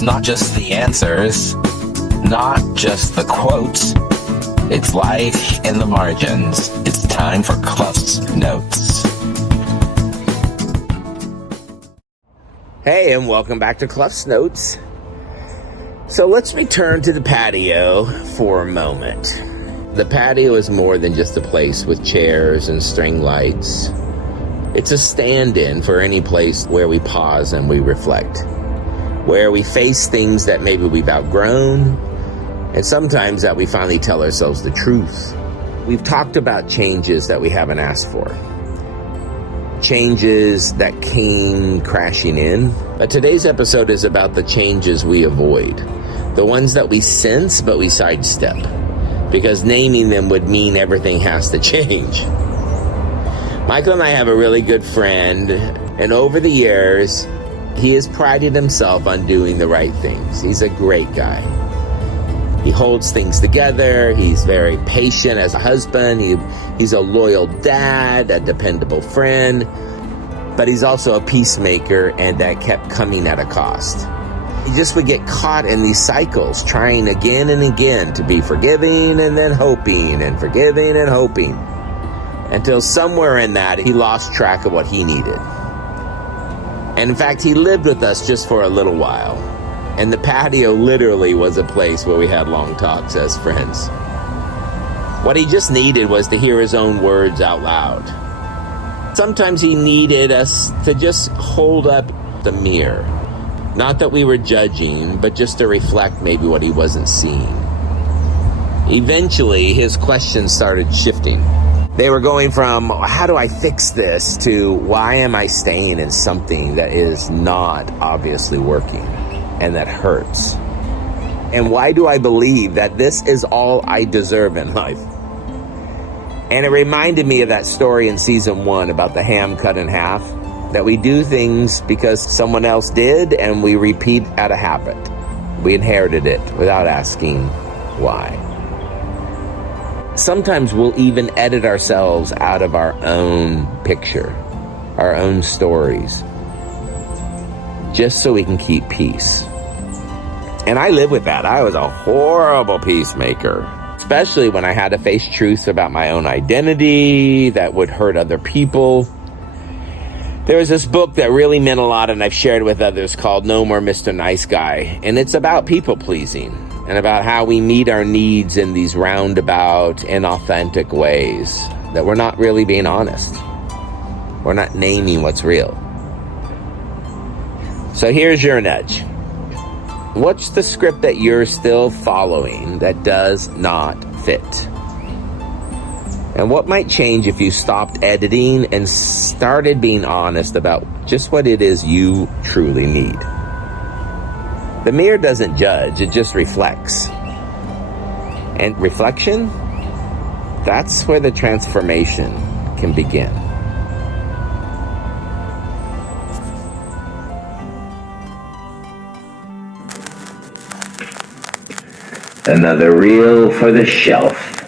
It's not just the answers, not just the quotes. It's life in the margins. It's time for Cluffs Notes. Hey, and welcome back to Cluffs Notes. So let's return to the patio for a moment. The patio is more than just a place with chairs and string lights. It's a stand-in for any place where we pause and we reflect, where we face things that maybe we've outgrown, and sometimes that we finally tell ourselves the truth. We've talked about changes that we haven't asked for, changes that came crashing in. But today's episode is about the changes we avoid, the ones that we sense but we sidestep, because naming them would mean everything has to change. Michael and I have a really good friend, and over the years, he has prided himself on doing the right things. He's a great guy. He holds things together. He's very patient as a husband. He's a loyal dad, a dependable friend, but he's also a peacemaker, and that kept coming at a cost. He just would get caught in these cycles, trying again and again to be forgiving and then hoping and forgiving and hoping, until somewhere in that he lost track of what he needed. And in fact, he lived with us just for a little while. And the patio literally was a place where we had long talks as friends. What he just needed was to hear his own words out loud. Sometimes he needed us to just hold up the mirror. Not that we were judging, but just to reflect maybe what he wasn't seeing. Eventually, his questions started shifting. They were going from, how do I fix this, to why am I staying in something that is not obviously working and that hurts? And why do I believe that this is all I deserve in life? And it reminded me of that story in season 1 about the ham cut in half, that we do things because someone else did and we repeat out of habit. We inherited it without asking why. Sometimes we'll even edit ourselves out of our own picture, our own stories, just so we can keep peace. And I live with that. I was a horrible peacemaker, especially when I had to face truths about my own identity that would hurt other people. There was this book that really meant a lot, and I've shared with others, called No More Mr. Nice Guy. And it's about people pleasing and about how we meet our needs in these roundabout, inauthentic ways, that we're not really being honest. We're not naming what's real. So here's your nudge. What's the script that you're still following that does not fit? And what might change if you stopped editing and started being honest about just what it is you truly need? The mirror doesn't judge, it just reflects. And reflection, that's where the transformation can begin. Another reel for the shelf.